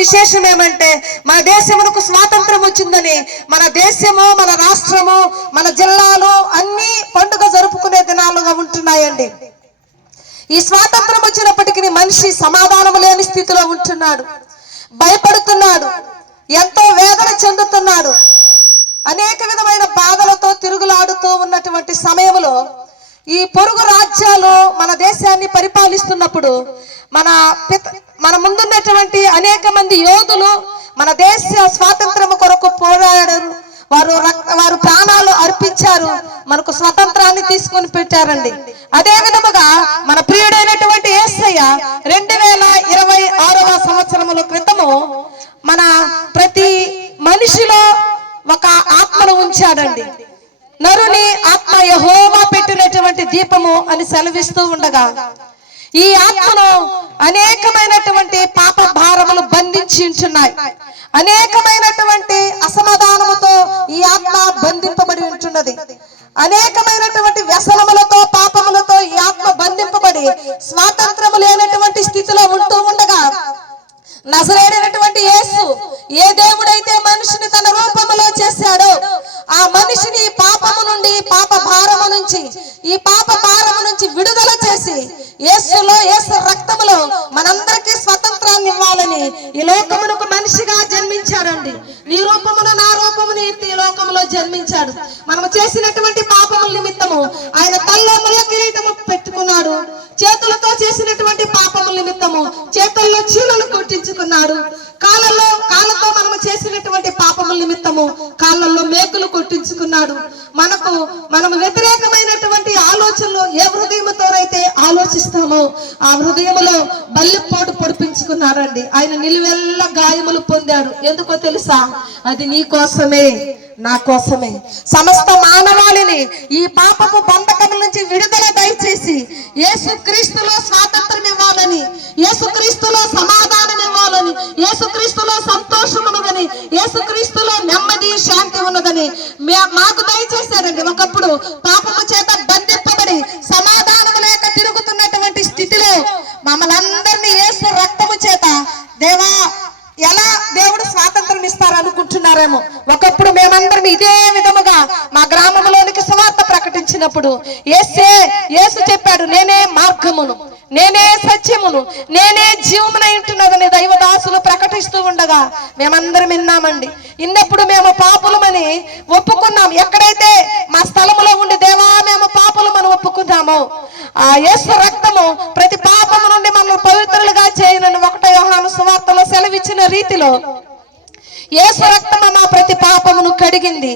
విశేషం ఏమంటే మన దేశమునకు స్వాతంత్రం వచ్చిందని మన దేశము, మన రాష్ట్రము, మన జిల్లాలు అన్ని పండుగ జరుపుకునే దినాలుగా ఉంటున్నాయండి. ఈ స్వాతంత్రం వచ్చినప్పటికీ మనిషి సమాధానం లేని స్థితిలో ఉంటున్నాడు, భయపడుతున్నాడు, ఎంతో వేదన చెందుతున్నాడు. అనేక విధమైన బాధలతో తిరుగులాడుతూ ఉన్నటువంటి సమయంలో ఈ పొరుగు రాజ్యాలు మన దేశాన్ని పరిపాలిస్తున్నప్పుడు మన ముందున్నటువంటి అనేక మంది యోధులు మన దేశ స్వాతంత్రం కొరకు పోరాడారు. వారు ప్రాణాలు అర్పించారు, మనకు స్వతంత్రాన్ని తీసుకొని పెట్టారండి. అదే విధముగా మన ప్రియుడైనటువంటి యేసయ్య 2026వ సంవత్సరముల క్రితము మన ప్రతి మనిషిలో ఒక ఆత్మను ఉంచాడండి. నరుని ఆత్మ యెహోవా పెట్టినటువంటి దీపము అని సెలవిస్తూ ఉండగా ఈ ఆత్మను అనేకమైనటువంటి పాప భారములు బంధించి ఉంటున్నాయి. అనేకమైనటువంటి అసమాధానముతో ఈ ఆత్మ బంధింపబడి ఉంటున్నది. అనేకమైనటువంటి వ్యసనములతో, పాపములతో ఈ ఆత్మ బంధింపబడి స్వాతంత్రము లేనటువంటి స్థితిలో ఉంటూ ఉండగా నజరేయుడైనటువంటి యేసు ఏ దేవుడైతే మనిషిని తన రూపములో చేశాడో ఆ మనిషిని పాపము నుండి, పాప భారము నుంచి, ఈ పాప భారము నుంచి విడుదల చేసి యేసులో, యేసు రక్తములో మనందరికీ స్వతంత్రాన్ని ఇవ్వాలని ఈ లోకమునకు మనిషిగా జన్మించాడండి. నీ రూపమును, నా రూపమును ఎత్తి ఈ లోకములో జన్మించాడు. మనము చేసినటువంటి పాపముల నిమిత్తము ఆయన తల్లో ముళ్ళ కిరీటము పెట్టుకున్నాడు. చేతులతో చేసినటువంటి పాపముల నిమిత్తము చేతుల్లో చీలలు కొట్టించుకున్నాడు. కాళ్ళతో మనము చేసినటువంటి పాపముల నిమిత్తము కాళ్ళల్లో మేకులు కొట్టించుకున్నాడు. మనము వ్యతిరేకమైనటువంటి ఆలోచనలు ఏ హృదయముతోనైతే ఆలోచిస్తామో ఆ హృదయములో బల్లెపోటు పొడిపించుకున్నాడండి. ఆయన నిలువెల్ల గాయములు పొందాడు. ఎందుకో తెలుసా? అది నీ కోసమే, నా కోసమే. సమస్త మానవాళిని ఈ పాపపు బంధకం నుంచి విడుదల దయచేసి యేసుక్రీస్తులో స్వాతంత్రం ఇవ్వాలని, యేసుక్రీస్తులో సమాధానం ఇవ్వాలని, యేసుక్రీస్తులో సంతోషం ఉన్నదని, యేసుక్రీస్తులో నెమ్మది, శాంతి ఉన్నదని మాకు దయచేశారండి. ఒకప్పుడు పాపము చేత బంధింపబడి సమాధానం లేక తిరుగుతున్నటువంటి స్థితిలో మమ్మల్ని అందరినీ యేసు రక్తము చేత ఎలా దేవుడు స్వాతంత్రం ఇస్తారనుకుంటున్నారేమో. ఒకప్పుడు మేమందరం ఇదే విధముగా మా గ్రామంలోనికి సువార్త ప్రకటించినప్పుడు యేసు చెప్పాడు, నేనే మార్గమును, నేనే సత్యమును, నేనే జీవమునై ఉంటున్నదని దైవదాసులు ప్రకటిస్తూ ఉండగా మేమందరం విన్నామండి. ఇన్నప్పుడు మేము పాపులమని ఒప్పుకున్నాం. ఎక్కడైతే మా స్థలములో ఉండి దేవా మేము పాపులమని ఒప్పుకున్నామో ఆ యేసు రక్తము ప్రతి పాపము నుండి మనల్ని పవిత్రులుగా చేయనని 1 యోహాను సువార్తలో సెలవిచ్చిన రీతిలో యేసు రక్తము మా ప్రతి పాపమును కడిగింది.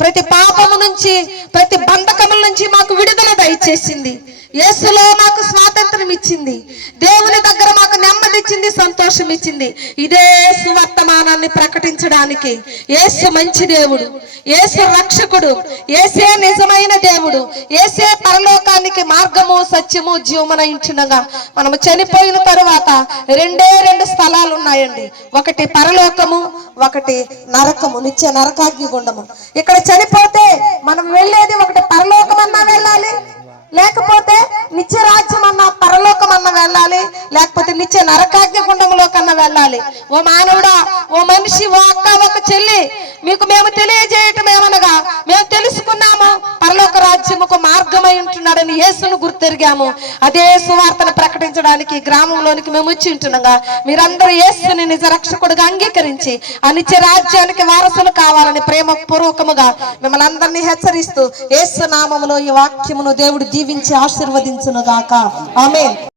ప్రతి పాపము నుంచి, ప్రతి బంధకముల నుంచి మాకు విడుదల దయచేసింది. యేసులో మాకు స్వాతంత్రం ఇచ్చింది. దేవుని దగ్గర మాకు నెమ్మది ఇచ్చింది, సంతోషం ఇచ్చింది. ఇదే సువర్తమానాన్ని ప్రకటించడానికి యేసు మంచి దేవుడు, యేసు రక్షకుడు, యేసే నిజమైన దేవుడు, యేసే పరలోకానికి మార్గము, సత్యము, జీవమునై ఉంచునగా మనము చనిపోయిన తరువాత 2 స్థలాలు ఉన్నాయండి. ఒకటి పరలోకము, ఒకటి నరకము, నిత్య నరకాగ్ని గుండము. ఇక్కడ చనిపోతే మనం వెళ్ళేది ఒకటి పరలోకం అన్నా వెళ్ళాలి, లేకపోతే నిత్య రాజ్యం అన్న పరలోకం అన్న వెళ్ళాలి, లేకపోతే నిత్య నరకాగ్ని గుండంలో కన్నా వెళ్ళాలి. ఓ మానవుడా, ఓ మనిషి, ఓ అక్క, ఒక చెల్లి, మీకు మేము తెలియజేయటం ఏమనగా మేము తెలుసుకున్నాము పరలోక రాజ్యముకు మార్గమై ఉంటున్నాడని యేసును గుర్తెరిగాము. అదే సువార్తను ప్రకటించడానికి గ్రామంలోనికి మేము వచ్చి ఉంటున్నాగా మీరందరూ యేసుని నిజ రక్షకుడుగా అంగీకరించి ఆ నిత్య రాజ్యానికి వారసులు కావాలని ప్రేమ పూర్వకముగా మిమ్మల్ని అందరినీ హెచ్చరిస్తూ యేసు నామములో ఈ వాక్యమును దేవుడు దీవించి ఆశీర్వదించును గాక. ఆమేన్.